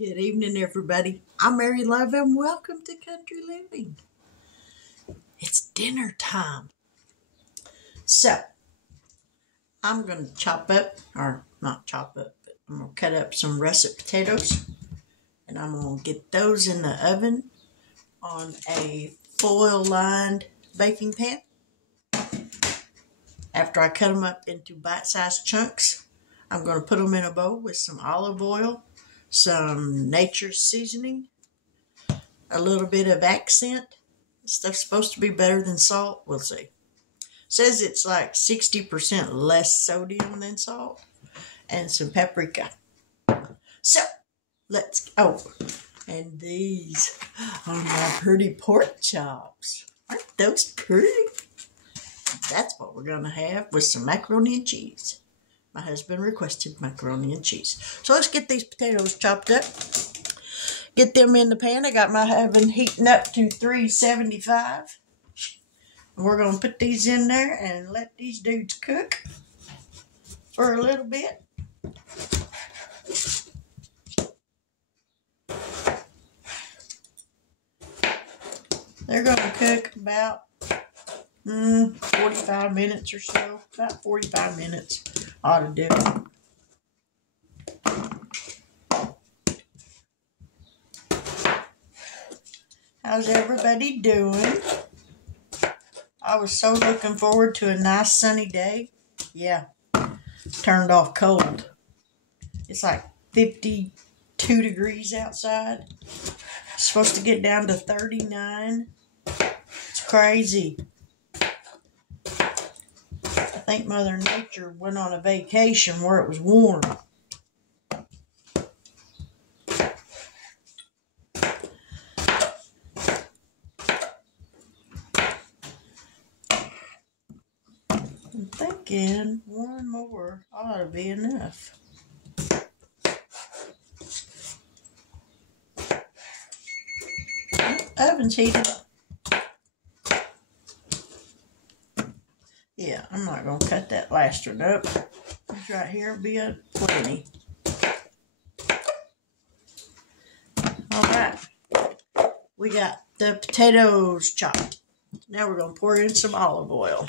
Good evening, everybody. I'm Mary Love, and welcome to Country Living. It's dinner time. So, I'm going to chop up, or not chop up, but I'm going to cut up some russet potatoes. And I'm going to get those in the oven on a foil-lined baking pan. After I cut them up into bite-sized chunks, I'm going to put them in a bowl with some olive oil, some nature's seasoning, a little bit of accent. This stuff's supposed to be better than salt. We'll see. It says it's like 60% less sodium than salt, and some paprika. So, let's go. And these are my pretty pork chops. Aren't those pretty? That's what we're going to have with some macaroni and cheese. My husband requested macaroni and cheese. So let's get these potatoes chopped up. Get them in the pan. I got my oven heating up to 375. And we're going to put these in there and let these dudes cook for a little bit. They're going to cook about 45 minutes or so. About 45 minutes ought to do it. How's everybody doing? I was so looking forward to a nice sunny day. Yeah, turned off cold. It's like 52 degrees outside. It's supposed to get down to 39. It's crazy. I think Mother Nature went on a vacation where it was warm. I'm thinking one more ought to be enough. Oven's heated. Yeah, I'm not going to cut that last one up. This right here will be a plenty. Alright. We got the potatoes chopped. Now we're going to pour in some olive oil.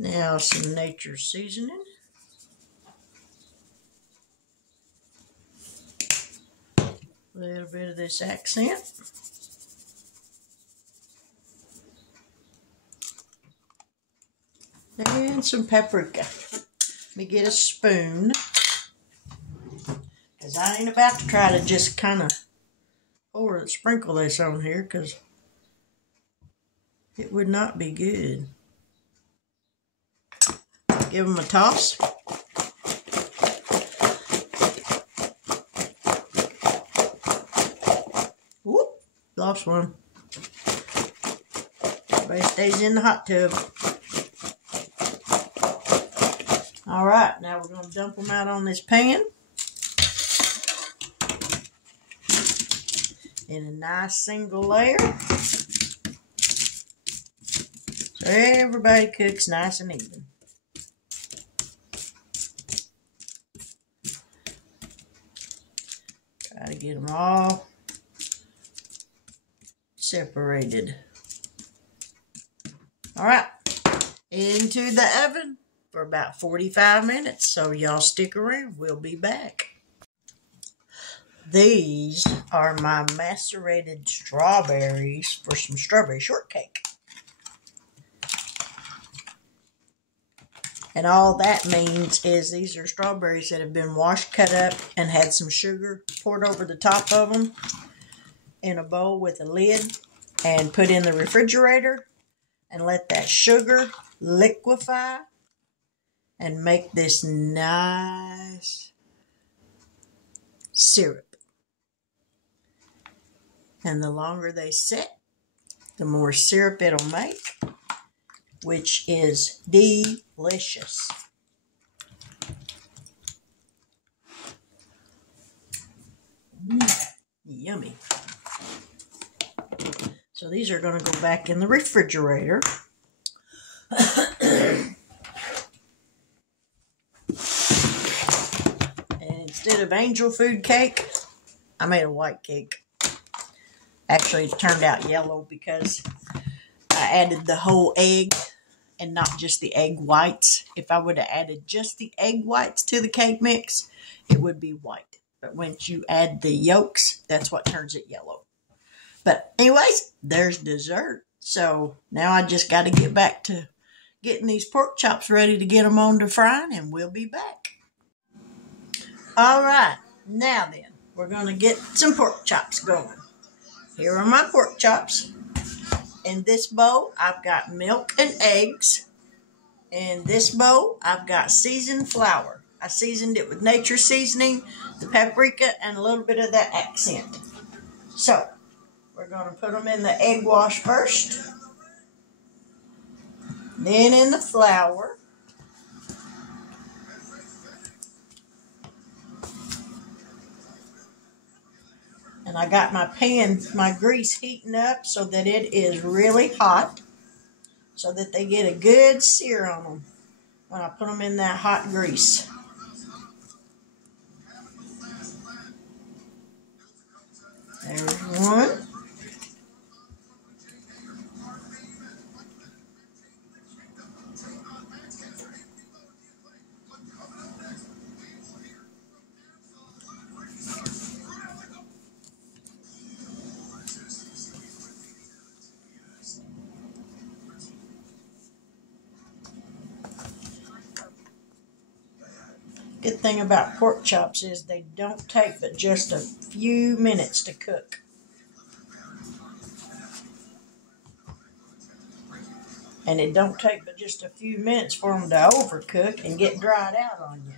Now some nature's seasoning. A little bit of this accent. And some paprika. Let me get a spoon. Because I ain't about to try to just kind of sprinkle this on here, because it would not be good. Give them a toss. Whoop, lost one. Everybody stays in the hot tub. Alright, now we're going to dump them out on this pan. In a nice single layer. So everybody cooks nice and even. Try to get them all separated. Alright, into the oven for about 45 minutes. So y'all stick around. We'll be back. These are my macerated strawberries for some strawberry shortcake. And all that means is these are strawberries that have been washed, cut up, and had some sugar poured over the top of them in a bowl with a lid and put in the refrigerator and let that sugar liquefy and make this nice syrup. And the longer they sit, the more syrup it'll make, which is delicious. Yummy. So these are going to go back in the refrigerator And instead of angel food cake, I made a white cake. Actually, it turned out yellow because I added the whole egg and not just the egg whites. If I would have added just the egg whites to the cake mix, it would be white. But once you add the yolks, that's what turns it yellow. But anyways, there's dessert. So now I just got to get back to getting these pork chops ready to get them on to frying, and we'll be back. All right, now then, we're going to get some pork chops going. Here are my pork chops. In this bowl, I've got milk and eggs. In this bowl, I've got seasoned flour. I seasoned it with nature seasoning, the paprika, and a little bit of that accent. So, we're going to put them in the egg wash first. Then in the flour. And I got my pan, my grease heating up so that it is really hot, so that they get a good sear on them when I put them in that hot grease. There's one. Good thing about pork chops is they don't take but just a few minutes to cook. And it don't take but just a few minutes for them to overcook and get dried out on you.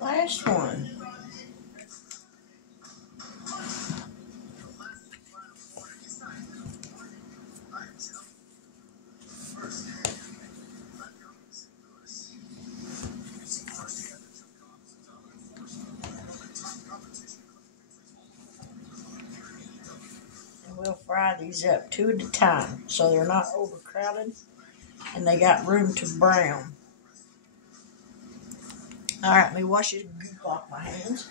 Last one. And we'll fry these up two at a time so they're not overcrowded and they got room to brown. All right, let me wash this goop off my hands.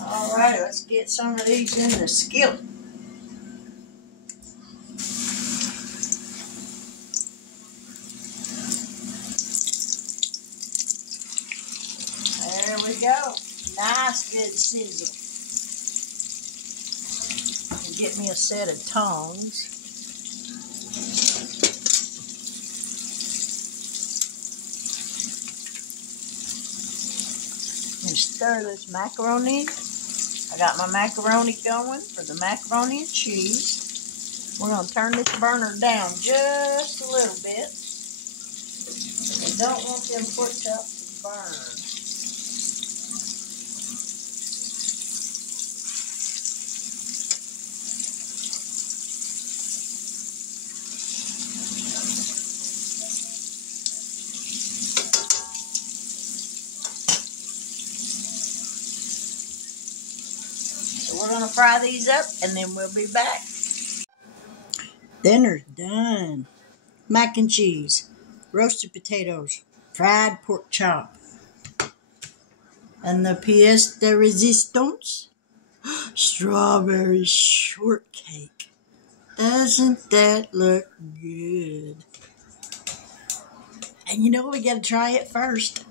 All right, let's get some of these in the skillet. There we go. Nice good sizzle. And get me a set of tongs. And stir this macaroni. I got my macaroni going for the macaroni and cheese. We're going to turn this burner down just a little bit. We don't want them pork chops to burn. We're going to fry these up, and then we'll be back. Dinner's done. Mac and cheese, roasted potatoes, fried pork chop, and the pièce de résistance, strawberry shortcake. Doesn't that look good? And you know we got to try it first.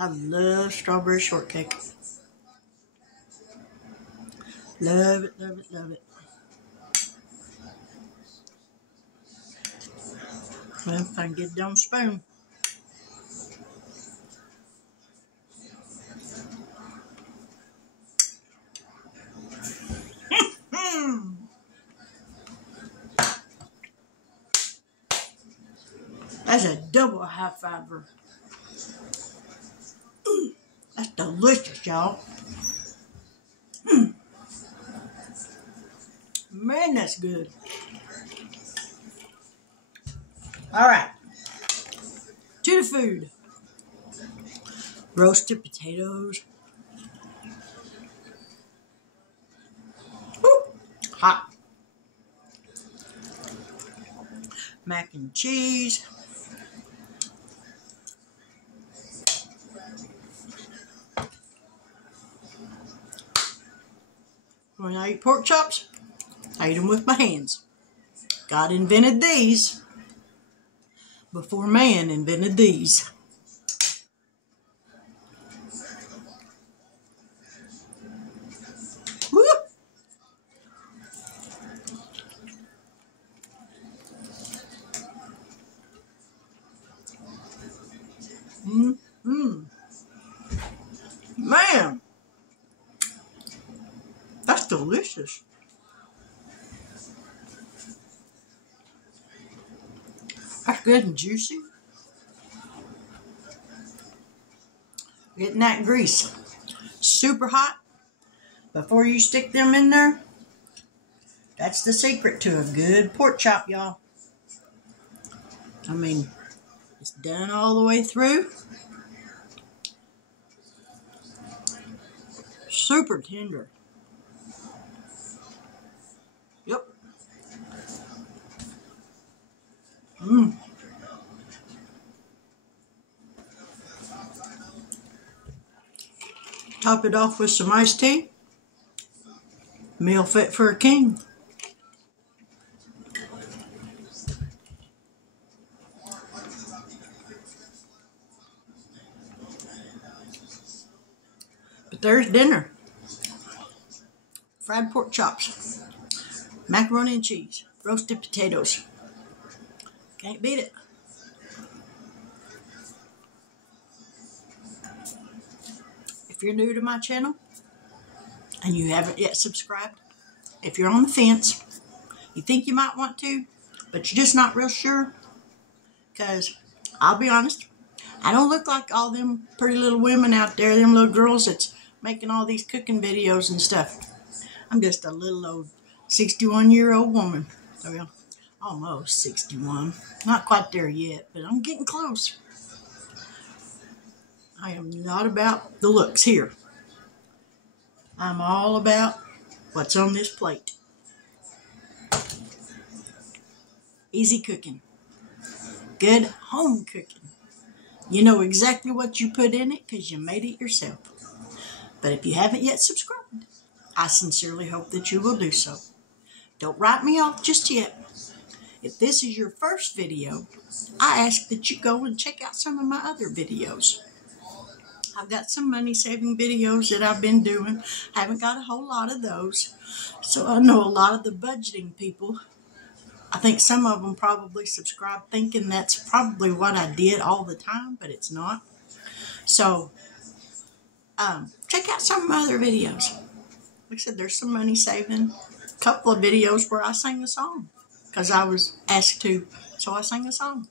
I love strawberry shortcake. Love it, love it, love it. Well, if I can get it on a spoon. That's a double high fiber. That's delicious, y'all. Man, that's good. All right. To the food. Roasted potatoes. Woo, hot. Mac and cheese. When I eat pork chops, I eat them with my hands. God invented these before man invented these. Woo! Man, that's delicious. That's good and juicy. Getting that grease super hot before you stick them in there. That's the secret to a good pork chop, y'all. I mean, it's done all the way through. Super tender. Yep. Top it off with some iced tea. Meal fit for a king. But there's dinner. Fried pork chops, macaroni and cheese, roasted potatoes. Can't beat it. If you're new to my channel and you haven't yet subscribed, if you're on the fence, you think you might want to, but you're just not real sure, because I'll be honest, I don't look like all them pretty little women out there, them little girls that's making all these cooking videos and stuff. I'm just a little old 61-year-old woman. Well, almost 61. Not quite there yet, but I'm getting close. I am not about the looks here. I'm all about what's on this plate. Easy cooking. Good home cooking. You know exactly what you put in it because you made it yourself. But if you haven't yet subscribed, I sincerely hope that you will do so. Don't write me off just yet. If this is your first video, I ask that you go and check out some of my other videos. I've got some money-saving videos that I've been doing. I haven't got a whole lot of those. So I know a lot of the budgeting people, I think some of them probably subscribe thinking that's probably what I did all the time, but it's not. So check out some of my other videos. Like I said, there's some money-saving. A couple of videos where I sang a song because I was asked to, so I sang a song.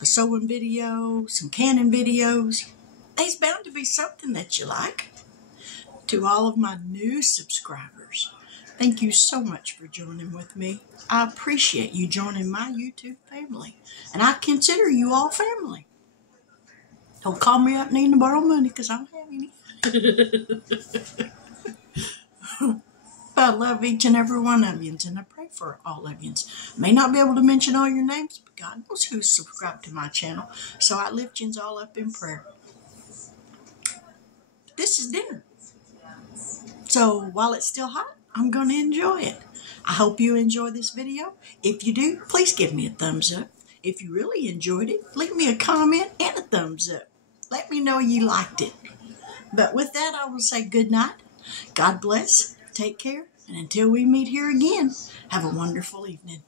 A sewing video, some canning videos. There's bound to be something that you like. To all of my new subscribers, thank you so much for joining with me. I appreciate you joining my YouTube family, and I consider you all family. Don't call me up needing to borrow money because I don't have any. I love each and every one of you, and I pray for all of you. May not be able to mention all your names, but God knows who's subscribed to my channel, so I lift you all up in prayer. This is dinner. So while it's still hot, I'm going to enjoy it. I hope you enjoy this video. If you do, please give me a thumbs up. If you really enjoyed it, leave me a comment and a thumbs up. Let me know you liked it. But with that, I will say good night. God bless, take care, and until we meet here again, have a wonderful evening.